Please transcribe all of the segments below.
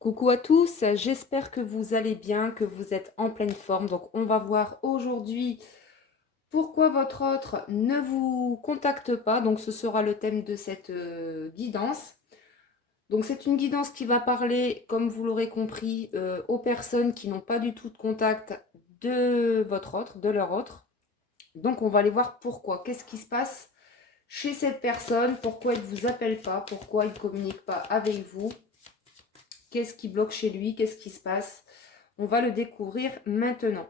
Coucou à tous, j'espère que vous allez bien, que vous êtes en pleine forme. Donc on va voir aujourd'hui pourquoi votre autre ne vous contacte pas. Donc ce sera le thème de cette guidance. Donc c'est une guidance qui va parler, comme vous l'aurez compris, aux personnes qui n'ont pas du tout de contact de votre autre, de leur autre. Donc on va aller voir pourquoi, qu'est-ce qui se passe chez cette personne, pourquoi il ne vous appelle pas, pourquoi il ne communique pas avec vous. Qu'est-ce qui bloque chez lui? Qu'est-ce qui se passe? On va le découvrir maintenant.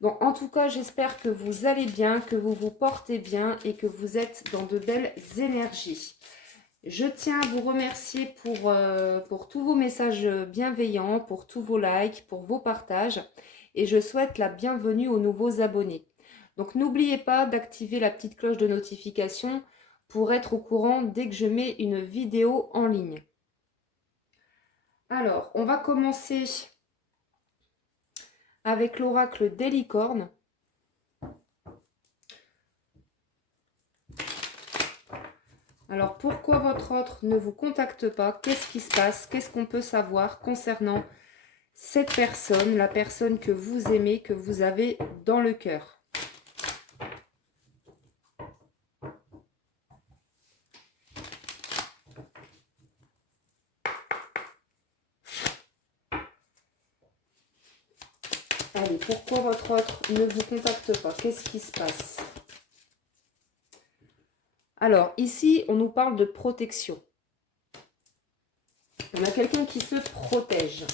Donc, en tout cas, j'espère que vous allez bien, que vous vous portez bien et que vous êtes dans de belles énergies. Je tiens à vous remercier pour tous vos messages bienveillants, pour tous vos likes, pour vos partages. Et je souhaite la bienvenue aux nouveaux abonnés. Donc, n'oubliez pas d'activer la petite cloche de notification pour être au courant dès que je mets une vidéo en ligne. Alors, on va commencer avec l'oracle des licornes. Alors, pourquoi votre autre ne vous contacte pas? Qu'est-ce qui se passe? Qu'est-ce qu'on peut savoir concernant cette personne, la personne que vous aimez, que vous avez dans le cœur? Allez, pourquoi votre autre ne vous contacte pas? Qu'est-ce qui se passe? Alors, ici, on nous parle de protection. On a quelqu'un qui se protège.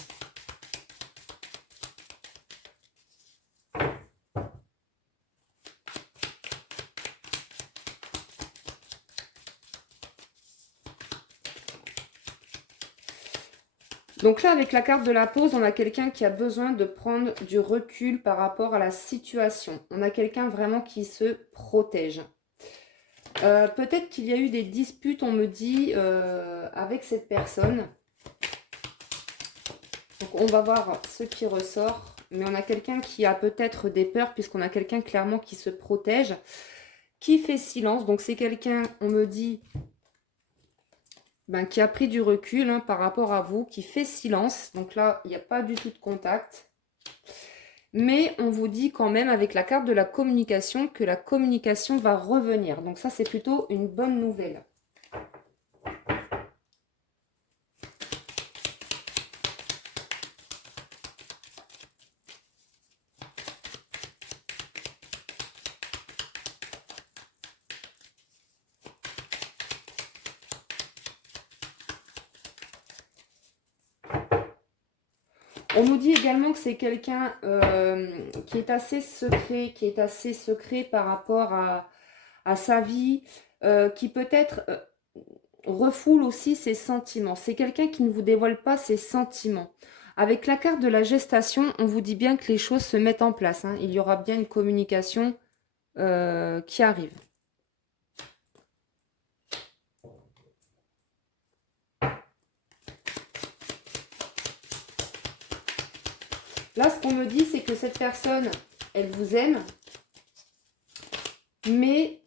Donc là, avec la carte de la pause, on a quelqu'un qui a besoin de prendre du recul par rapport à la situation. On a quelqu'un vraiment qui se protège. Peut-être qu'il y a eu des disputes, on me dit, avec cette personne. Donc on va voir ce qui ressort. Mais on a quelqu'un qui a peut-être des peurs, puisqu'on a quelqu'un clairement qui se protège, qui fait silence. Donc c'est quelqu'un, on me dit, qui a pris du recul par rapport à vous, qui fait silence. Donc là, il n'y a pas du tout de contact. Mais on vous dit quand même avec la carte de la communication que la communication va revenir. Donc ça, c'est plutôt une bonne nouvelle. On nous dit également que c'est quelqu'un qui est assez secret, par rapport à sa vie, qui peut-être refoule aussi ses sentiments. C'est quelqu'un qui ne vous dévoile pas ses sentiments. Avec la carte de la gestation, on vous dit bien que les choses se mettent en place. Il y aura bien une communication qui arrive. Là, ce qu'on me dit, c'est que cette personne, elle vous aime, mais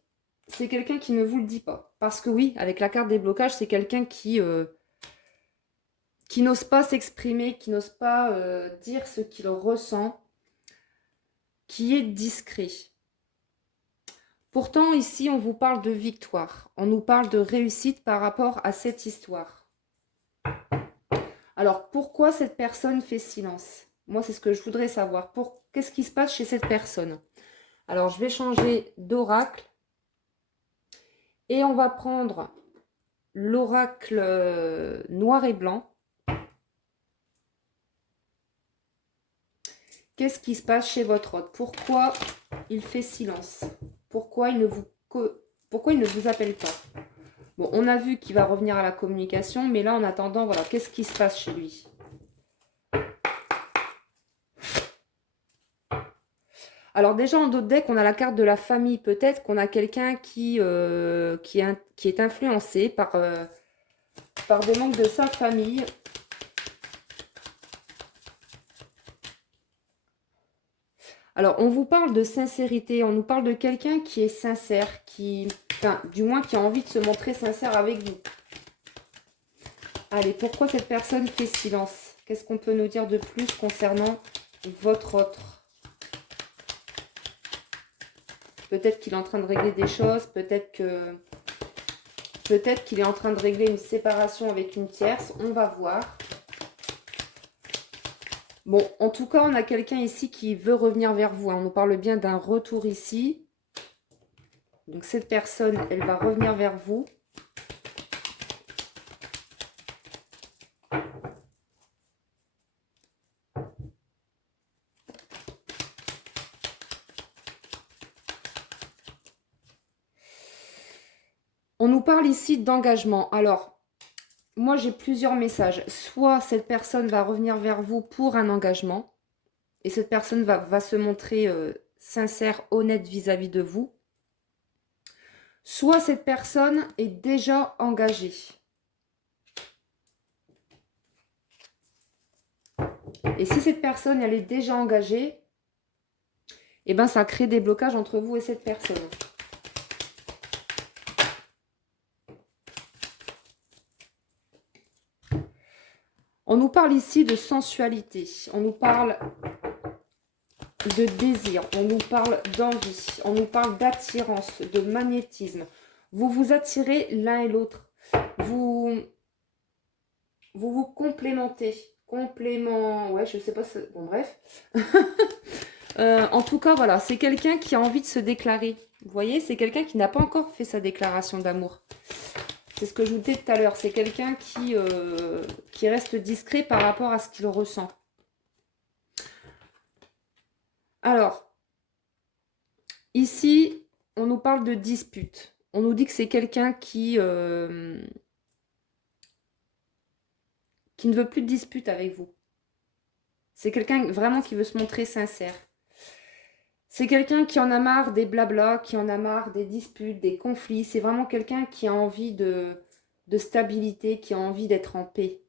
c'est quelqu'un qui ne vous le dit pas. Parce que oui, avec la carte des blocages, c'est quelqu'un qui n'ose pas s'exprimer, qui n'ose pas dire ce qu'il ressent, qui est discret. Pourtant, ici, on vous parle de victoire. On nous parle de réussite par rapport à cette histoire. Alors, pourquoi cette personne fait silence? Moi, c'est ce que je voudrais savoir. Qu'est-ce qui se passe chez cette personne? Alors, je vais changer d'oracle. Et on va prendre l'oracle noir et blanc. Qu'est-ce qui se passe chez votre autre? Pourquoi il fait silence? Pourquoi il ne vous appelle pas? Bon, on a vu qu'il va revenir à la communication, mais là, en attendant, voilà, qu'est-ce qui se passe chez lui? Alors déjà, en d'autres decks, on a la carte de la famille. Peut-être qu'on a quelqu'un qui est influencé par des membres de sa famille. Alors, on vous parle de sincérité, on nous parle de quelqu'un qui est sincère, du moins qui a envie de se montrer sincère avec vous. Allez, pourquoi cette personne fait silence? Qu'est-ce qu'on peut nous dire de plus concernant votre autre? Peut-être qu'il est en train de régler des choses, peut-être qu'il est en train de régler une séparation avec une tierce. On va voir. Bon, en tout cas, on a quelqu'un ici qui veut revenir vers vous. On nous parle bien d'un retour ici. Donc, cette personne, elle va revenir vers vous. On nous parle ici d'engagement. Alors, moi, j'ai plusieurs messages. Soit cette personne va revenir vers vous pour un engagement. Et cette personne va se montrer sincère, honnête vis-à-vis de vous. Soit cette personne est déjà engagée. Et si cette personne, elle est déjà engagée, eh ben, ça crée des blocages entre vous et cette personne. On nous parle ici de sensualité. On nous parle de désir. On nous parle d'envie. On nous parle d'attirance, de magnétisme. Vous vous attirez l'un et l'autre. Vous complémentez. Complément, ouais, je sais pas. Bon, bref. En tout cas, voilà, c'est quelqu'un qui a envie de se déclarer. Vous voyez, c'est quelqu'un qui n'a pas encore fait sa déclaration d'amour. C'est ce que je vous disais tout à l'heure. C'est quelqu'un qui reste discret par rapport à ce qu'il ressent. Alors, ici, on nous parle de dispute. On nous dit que c'est quelqu'un qui ne veut plus de dispute avec vous. C'est quelqu'un vraiment qui veut se montrer sincère. C'est quelqu'un qui en a marre des blablas, qui en a marre des disputes, des conflits. C'est vraiment quelqu'un qui a envie de stabilité, qui a envie d'être en paix.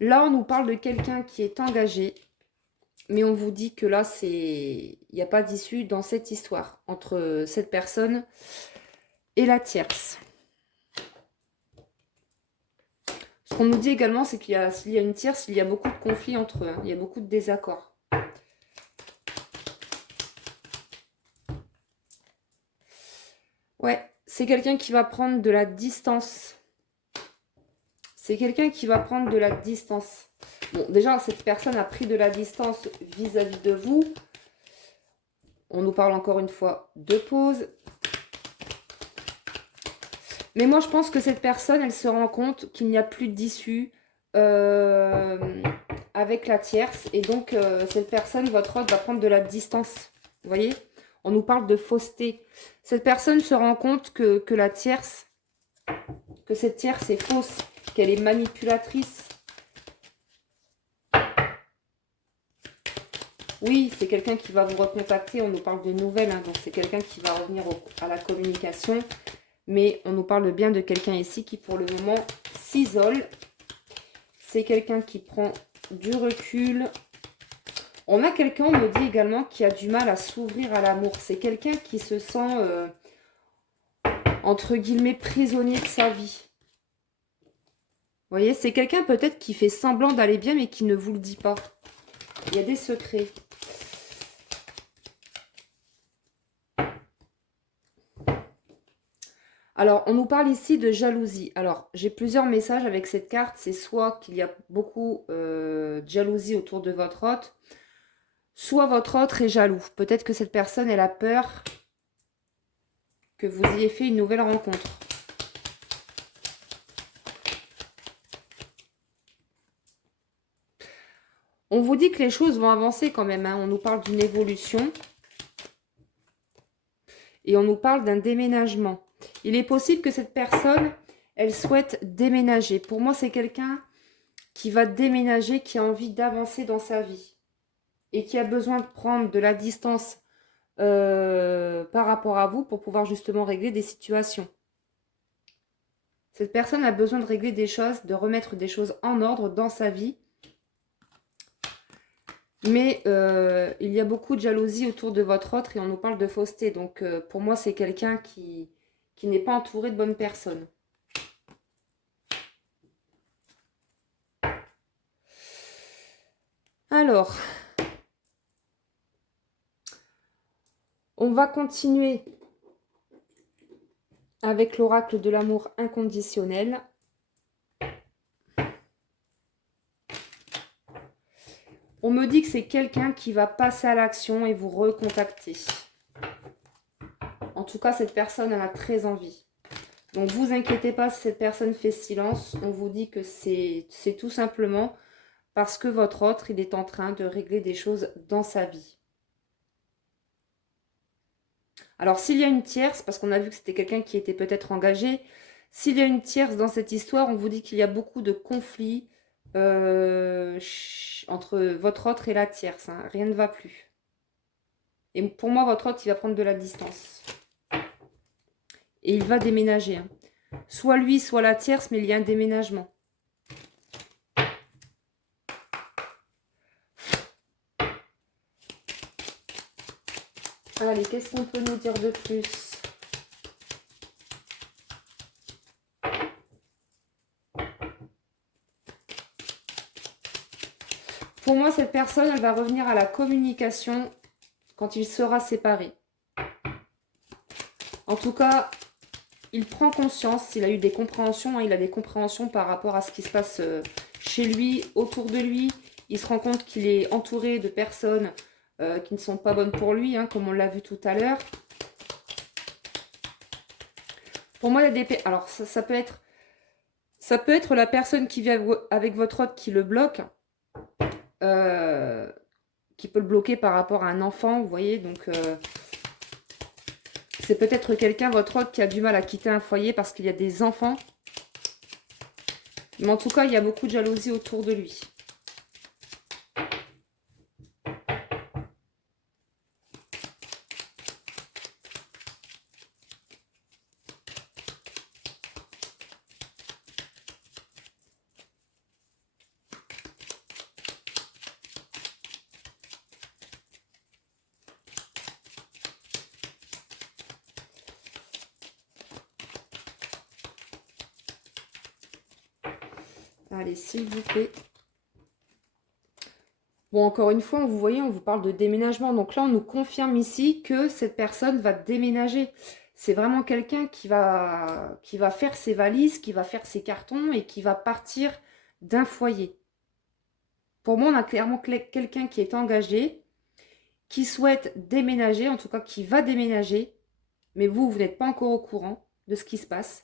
Là, on nous parle de quelqu'un qui est engagé, mais on vous dit que là, il n'y a pas d'issue dans cette histoire entre cette personne et la tierce. Ce qu'on nous dit également, c'est s'il y a une tierce, il y a beaucoup de conflits entre eux. Il y a beaucoup de désaccords. Ouais, c'est quelqu'un qui va prendre de la distance. C'est quelqu'un qui va prendre de la distance. Bon, déjà, cette personne a pris de la distance vis-à-vis de vous. On nous parle encore une fois de pause. Mais moi, je pense que cette personne, elle se rend compte qu'il n'y a plus d'issue avec la tierce. Et donc, cette personne, votre autre, va prendre de la distance. Vous voyez? On nous parle de fausseté. Cette personne se rend compte que cette tierce est fausse, qu'elle est manipulatrice. Oui, c'est quelqu'un qui va vous recontacter. On nous parle de nouvelles, hein, donc c'est quelqu'un qui va revenir à la communication. Mais on nous parle bien de quelqu'un ici qui, pour le moment, s'isole. C'est quelqu'un qui prend du recul. On a quelqu'un, on me dit également, qui a du mal à s'ouvrir à l'amour. C'est quelqu'un qui se sent, entre guillemets, prisonnier de sa vie. Vous voyez, c'est quelqu'un peut-être qui fait semblant d'aller bien, mais qui ne vous le dit pas. Il y a des secrets. Alors, on nous parle ici de jalousie. Alors, j'ai plusieurs messages avec cette carte. C'est soit qu'il y a beaucoup de jalousie autour de votre hôte, soit votre autre est jaloux. Peut-être que cette personne, elle a peur que vous ayez fait une nouvelle rencontre. On vous dit que les choses vont avancer quand même, hein. On nous parle d'une évolution. Et on nous parle d'un déménagement. Il est possible que cette personne, elle souhaite déménager. Pour moi, c'est quelqu'un qui va déménager, qui a envie d'avancer dans sa vie. Et qui a besoin de prendre de la distance par rapport à vous pour pouvoir justement régler des situations. Cette personne a besoin de régler des choses, de remettre des choses en ordre dans sa vie. Mais il y a beaucoup de jalousie autour de votre autre et on nous parle de fausseté. Donc pour moi, c'est quelqu'un qui n'est pas entouré de bonnes personnes. Alors, on va continuer avec l'oracle de l'amour inconditionnel. On me dit que c'est quelqu'un qui va passer à l'action et vous recontacter. En tout cas, cette personne en a très envie. Donc, vous inquiétez pas si cette personne fait silence. On vous dit que c'est tout simplement parce que votre autre, il est en train de régler des choses dans sa vie. Alors, s'il y a une tierce, parce qu'on a vu que c'était quelqu'un qui était peut-être engagé, s'il y a une tierce dans cette histoire, on vous dit qu'il y a beaucoup de conflits entre votre autre et la tierce. Hein. Rien ne va plus. Et pour moi, votre autre, il va prendre de la distance. Et il va déménager. Hein. Soit lui, soit la tierce, mais il y a un déménagement. Allez, qu'est-ce qu'on peut nous dire de plus? Pour moi, cette personne, elle va revenir à la communication quand il sera séparé. En tout cas, il prend conscience, il a eu des compréhensions, hein, il a des compréhensions par rapport à ce qui se passe chez lui, autour de lui. Il se rend compte qu'il est entouré de personnes qui ne sont pas bonnes pour lui, hein, comme on l'a vu tout à l'heure. Pour moi, il y a des... Alors, ça peut être la personne qui vit avec votre autre qui le bloque, qui peut le bloquer par rapport à un enfant, vous voyez, donc... c'est peut-être quelqu'un, votre autre, qui a du mal à quitter un foyer parce qu'il y a des enfants. Mais en tout cas, il y a beaucoup de jalousie autour de lui. Allez, s'il vous plaît. Bon, encore une fois, vous voyez, on vous parle de déménagement. Donc là, on nous confirme ici que cette personne va déménager. C'est vraiment quelqu'un qui va faire ses valises, qui va faire ses cartons et qui va partir d'un foyer. Pour moi, on a clairement quelqu'un qui est engagé, qui souhaite déménager, en tout cas qui va déménager. Mais vous n'êtes pas encore au courant de ce qui se passe.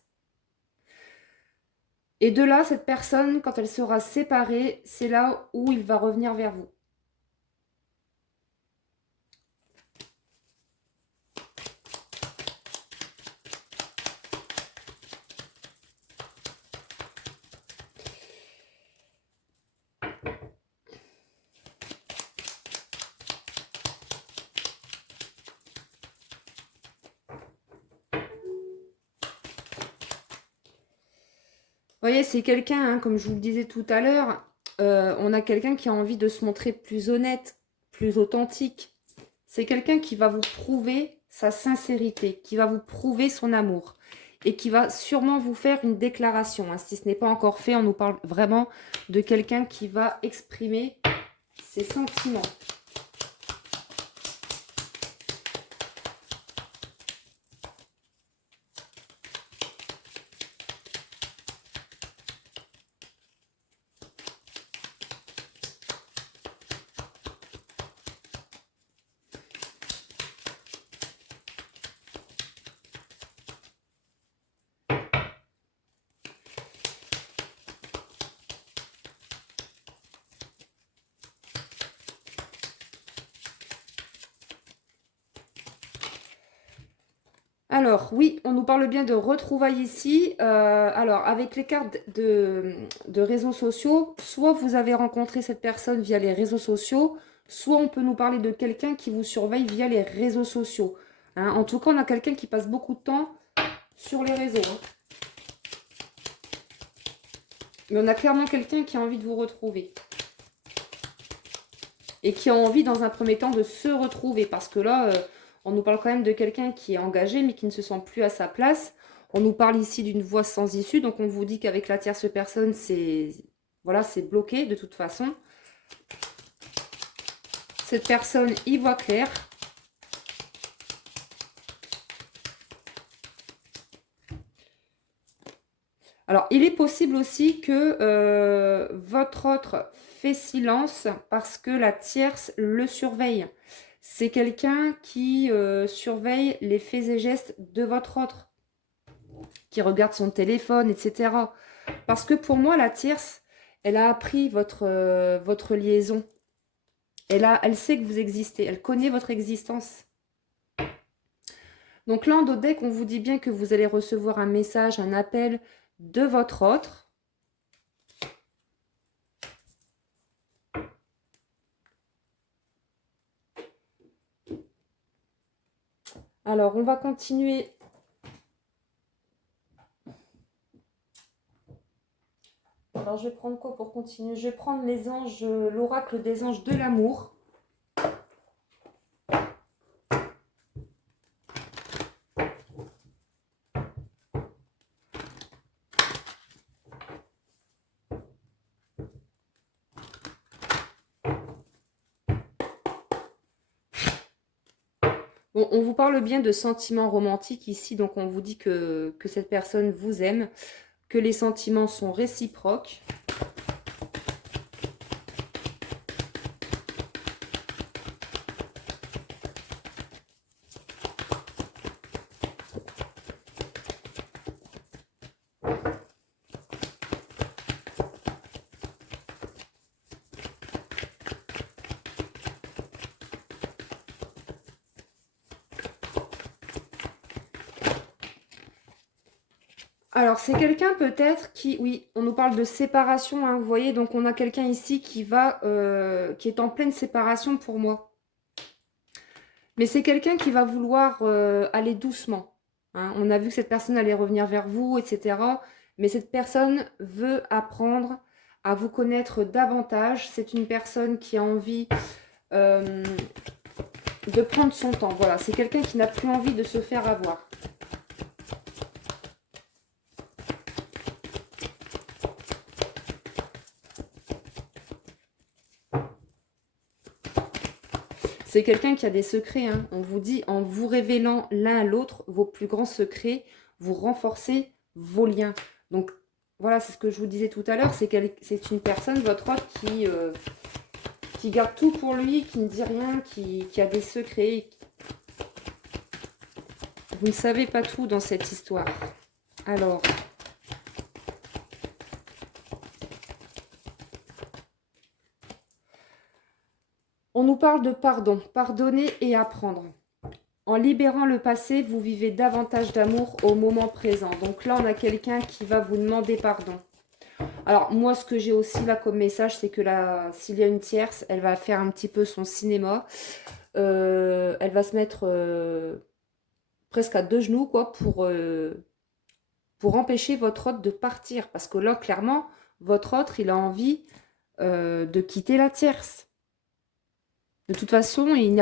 Et de là, cette personne, quand elle sera séparée, c'est là où il va revenir vers vous. Vous voyez, c'est quelqu'un, hein, comme je vous le disais tout à l'heure, on a quelqu'un qui a envie de se montrer plus honnête, plus authentique. C'est quelqu'un qui va vous prouver sa sincérité, qui va vous prouver son amour et qui va sûrement vous faire une déclaration. Hein. Si ce n'est pas encore fait, on nous parle vraiment de quelqu'un qui va exprimer ses sentiments. Alors, oui, on nous parle bien de retrouvailles ici. Alors, avec les cartes de réseaux sociaux, soit vous avez rencontré cette personne via les réseaux sociaux, soit on peut nous parler de quelqu'un qui vous surveille via les réseaux sociaux. Hein, en tout cas, on a quelqu'un qui passe beaucoup de temps sur les réseaux. Hein. Mais on a clairement quelqu'un qui a envie de vous retrouver. Et qui a envie, dans un premier temps, de se retrouver. Parce que là... on nous parle quand même de quelqu'un qui est engagé, mais qui ne se sent plus à sa place. On nous parle ici d'une voie sans issue. Donc, on vous dit qu'avec la tierce personne, c'est voilà, c'est bloqué de toute façon. cette personne y voit clair. Alors, il est possible aussi que votre autre fait silence parce que la tierce le surveille. C'est quelqu'un qui surveille les faits et gestes de votre autre, qui regarde son téléphone, etc. Parce que pour moi, la tierce, elle a appris votre liaison. Elle sait que vous existez, elle connaît votre existence. Donc là, en dos deck, on vous dit bien que vous allez recevoir un message, un appel de votre autre. Alors, on va continuer. Alors, je vais prendre quoi pour continuer? Je vais prendre les anges, l'oracle des anges de l'amour. Bon, on vous parle bien de sentiments romantiques ici, donc on vous dit que cette personne vous aime, que les sentiments sont réciproques. Alors, c'est quelqu'un peut-être qui, oui, on nous parle de séparation, hein, vous voyez, donc on a quelqu'un ici qui qui est en pleine séparation pour moi. Mais c'est quelqu'un qui va vouloir aller doucement, hein. On a vu que cette personne allait revenir vers vous, etc. Mais cette personne veut apprendre à vous connaître davantage. C'est une personne qui a envie euh, de prendre son temps. Voilà, c'est quelqu'un qui n'a plus envie de se faire avoir. C'est quelqu'un qui a des secrets, hein. On vous dit, en vous révélant l'un à l'autre vos plus grands secrets, vous renforcez vos liens. Donc, voilà, c'est ce que je vous disais tout à l'heure. C'est une personne, votre autre, qui garde tout pour lui, qui ne dit rien, qui a des secrets. Vous ne savez pas tout dans cette histoire. Alors... On nous parle de pardon, pardonner et apprendre. En libérant le passé, vous vivez davantage d'amour au moment présent. Donc là, on a quelqu'un qui va vous demander pardon. Alors moi, ce que j'ai aussi là comme message, c'est que là, s'il y a une tierce, elle va faire un petit peu son cinéma. Elle va se mettre presque à deux genoux, quoi, pour empêcher votre hôte de partir. Parce que là, clairement, votre autre, il a envie de quitter la tierce. De toute façon, il n'y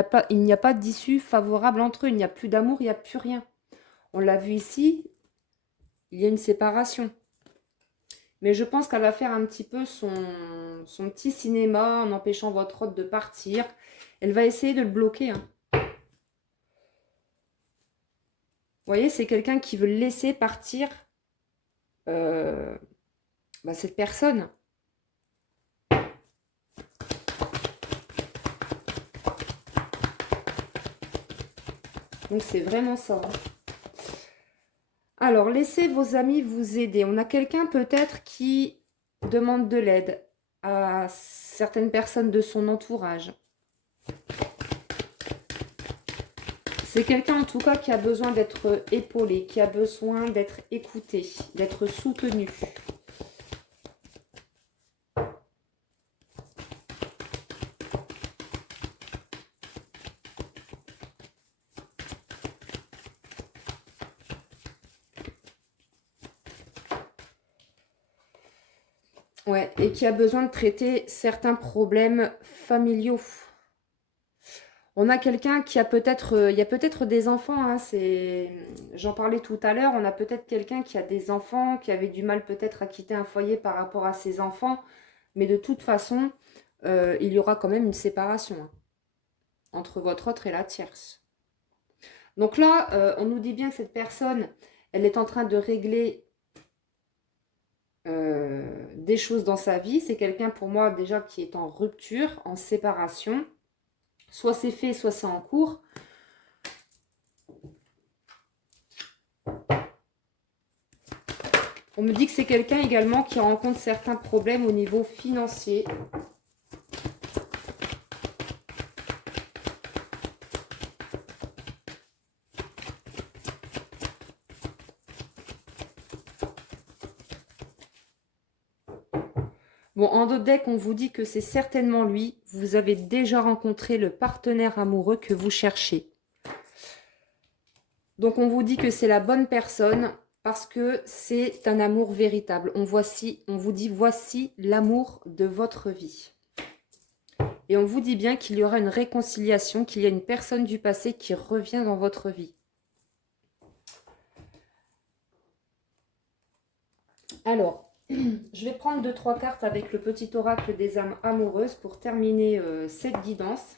a pas d'issue favorable entre eux. Il n'y a plus d'amour, il n'y a plus rien. On l'a vu ici, il y a une séparation. Mais je pense qu'elle va faire un petit peu son petit cinéma en empêchant votre hôte de partir. Elle va essayer de le bloquer, hein. Vous voyez, c'est quelqu'un qui veut laisser partir euh, cette personne. Donc c'est vraiment ça, hein. Alors, laissez vos amis vous aider. On a quelqu'un peut-être qui demande de l'aide à certaines personnes de son entourage. C'est quelqu'un en tout cas qui a besoin d'être épaulé, qui a besoin d'être écouté, d'être soutenu. Ouais, et qui a besoin de traiter certains problèmes familiaux. On a quelqu'un qui a peut-être, il y a peut-être des enfants, hein, j'en parlais tout à l'heure, on a peut-être quelqu'un qui a des enfants, qui avait du mal peut-être à quitter un foyer par rapport à ses enfants, mais de toute façon, il y aura quand même une séparation, hein. entre votre autre et la tierce. Donc là, on nous dit bien que cette personne, elle est en train de régler des choses dans sa vie. C'est quelqu'un pour moi déjà qui est en rupture, en séparation. Soit c'est fait, soit c'est en cours. On me dit que c'est quelqu'un également qui rencontre certains problèmes au niveau financier. Bon, en d'autres decks, on vous dit que c'est certainement lui. Vous avez déjà rencontré le partenaire amoureux que vous cherchez. Donc, on vous dit que c'est la bonne personne parce que c'est un amour véritable. On vous dit, voici l'amour de votre vie. Et on vous dit bien qu'il y aura une réconciliation, qu'il y a une personne du passé qui revient dans votre vie. Alors, je vais prendre 2-3 cartes avec le petit oracle des âmes amoureuses pour terminer cette guidance.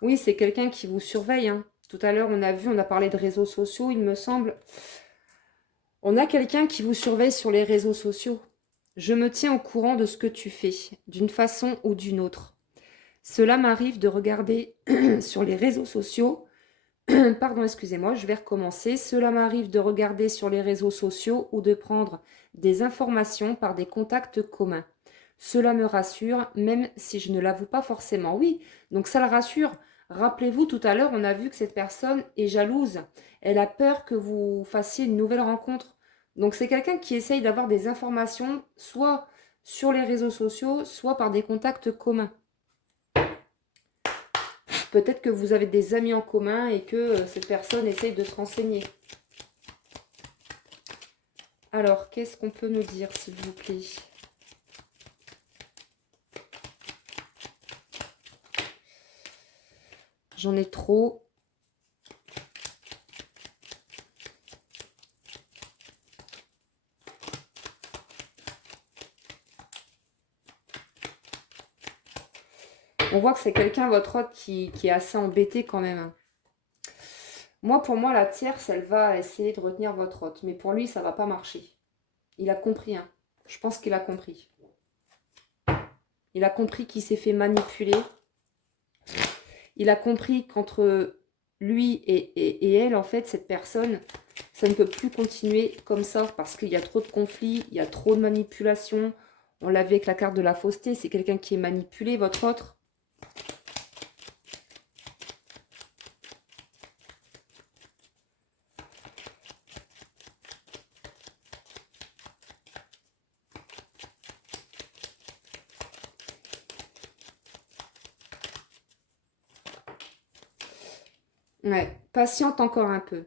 Oui, c'est quelqu'un qui vous surveille. Hein. Tout à l'heure, on a parlé de réseaux sociaux, il me semble. On a quelqu'un qui vous surveille sur les réseaux sociaux. Je me tiens au courant de ce que tu fais, d'une façon ou d'une autre. Cela m'arrive de regarder sur les réseaux sociaux. Pardon, excusez-moi, je vais recommencer. Cela m'arrive de regarder sur les réseaux sociaux ou de prendre des informations par des contacts communs. Cela me rassure, même si je ne l'avoue pas forcément. Oui, donc ça le rassure. Rappelez-vous, tout à l'heure, on a vu que cette personne est jalouse. Elle a peur que vous fassiez une nouvelle rencontre. Donc c'est quelqu'un qui essaye d'avoir des informations, soit sur les réseaux sociaux, soit par des contacts communs. Peut-être que vous avez des amis en commun et que cette personne essaye de se renseigner. Alors, qu'est-ce qu'on peut nous dire, s'il vous plaît ? J'en ai trop. On voit que c'est quelqu'un, votre autre, qui est assez embêté quand même. Moi, pour moi, la tierce, elle va essayer de retenir votre hôte. Mais pour lui, ça ne va pas marcher. Il a compris. Hein. Je pense qu'il a compris. Il a compris qu'il s'est fait manipuler. Il a compris qu'entre lui et elle, en fait, cette personne, ça ne peut plus continuer comme ça parce qu'il y a trop de conflits, il y a trop de manipulation. On l'a vu avec la carte de la fausseté. C'est quelqu'un qui est manipulé, votre autre. Ouais, patiente encore un peu.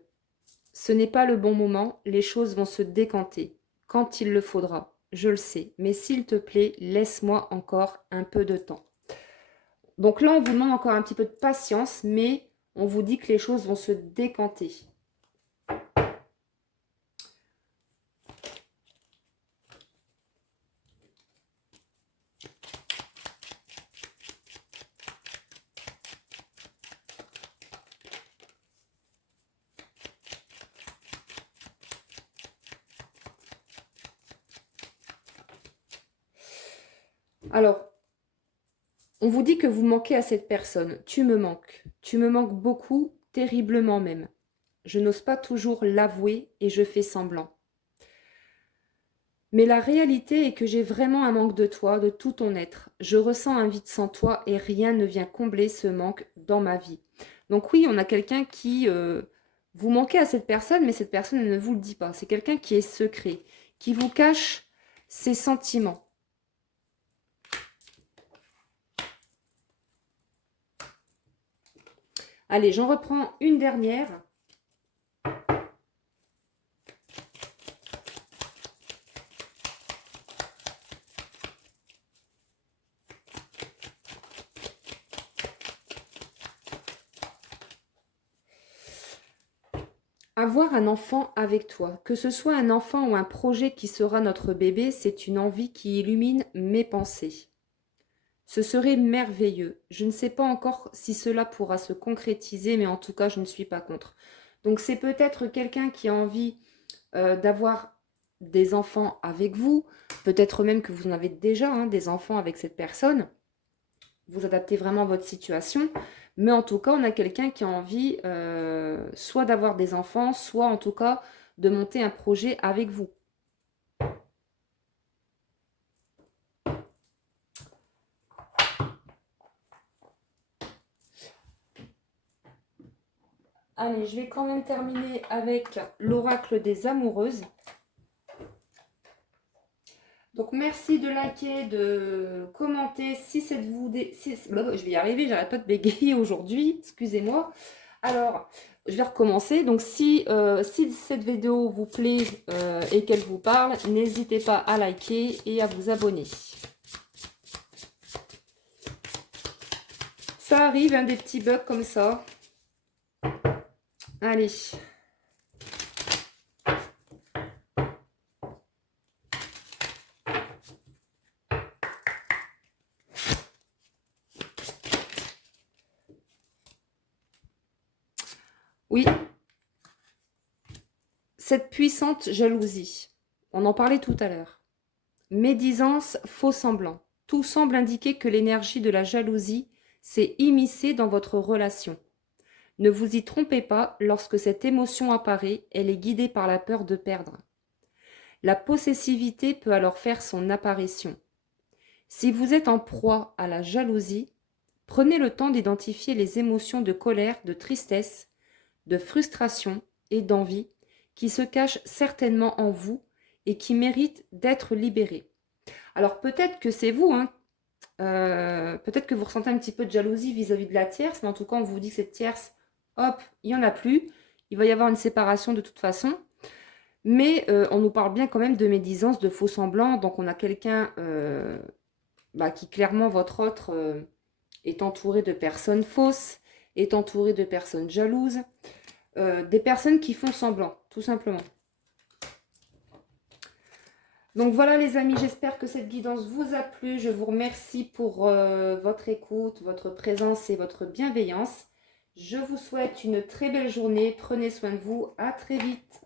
Ce n'est pas le bon moment, les choses vont se décanter. Quand il le faudra, je le sais. Mais s'il te plaît, laisse-moi encore un peu de temps. Donc là, on vous demande encore un petit peu de patience, mais on vous dit que les choses vont se décanter. Alors, on vous dit que vous manquez à cette personne. Tu me manques. Tu me manques beaucoup, terriblement même. Je n'ose pas toujours l'avouer et je fais semblant. Mais la réalité est que j'ai vraiment un manque de toi, de tout ton être. Je ressens un vide sans toi et rien ne vient combler ce manque dans ma vie. Donc oui, on a quelqu'un qui... vous manquez à cette personne, mais cette personne elle ne vous le dit pas. C'est quelqu'un qui est secret, qui vous cache ses sentiments. Allez, j'en reprends une dernière. Avoir un enfant avec toi, que ce soit un enfant ou un projet qui sera notre bébé, c'est une envie qui illumine mes pensées. Ce serait merveilleux. Je ne sais pas encore si cela pourra se concrétiser, mais en tout cas, je ne suis pas contre. Donc, c'est peut-être quelqu'un qui a envie d'avoir des enfants avec vous, peut-être même que vous en avez déjà des enfants avec cette personne. Vous adaptez vraiment votre situation, mais en tout cas, on a quelqu'un qui a envie soit d'avoir des enfants, soit en tout cas de monter un projet avec vous. Allez, je vais quand même terminer avec l'oracle des amoureuses. Donc, merci de liker, de commenter si cette vidéo... je vais y arriver, j'arrête pas de bégayer aujourd'hui, excusez-moi. Alors, je vais recommencer. Donc, si cette vidéo vous plaît et qu'elle vous parle, n'hésitez pas à liker et à vous abonner. Ça arrive, des petits bugs comme ça. Allez. Oui. Cette puissante jalousie. On en parlait tout à l'heure. Médisance, faux semblant. Tout semble indiquer que l'énergie de la jalousie s'est immiscée dans votre relation. Ne vous y trompez pas, lorsque cette émotion apparaît, elle est guidée par la peur de perdre. La possessivité peut alors faire son apparition. Si vous êtes en proie à la jalousie, prenez le temps d'identifier les émotions de colère, de tristesse, de frustration et d'envie qui se cachent certainement en vous et qui méritent d'être libérées. Alors peut-être que c'est vous, peut-être que vous ressentez un petit peu de jalousie vis-à-vis de la tierce, mais en tout cas on vous dit que cette tierce, hop, il n'y en a plus, il va y avoir une séparation de toute façon, mais on nous parle bien quand même de médisance, de faux semblants, donc on a quelqu'un qui clairement, votre autre, est entouré de personnes fausses, est entouré de personnes jalouses, des personnes qui font semblant, tout simplement. Donc voilà les amis, j'espère que cette guidance vous a plu. Je vous remercie pour votre écoute, votre présence et votre bienveillance. Je vous souhaite une très belle journée. Prenez soin de vous. À très vite.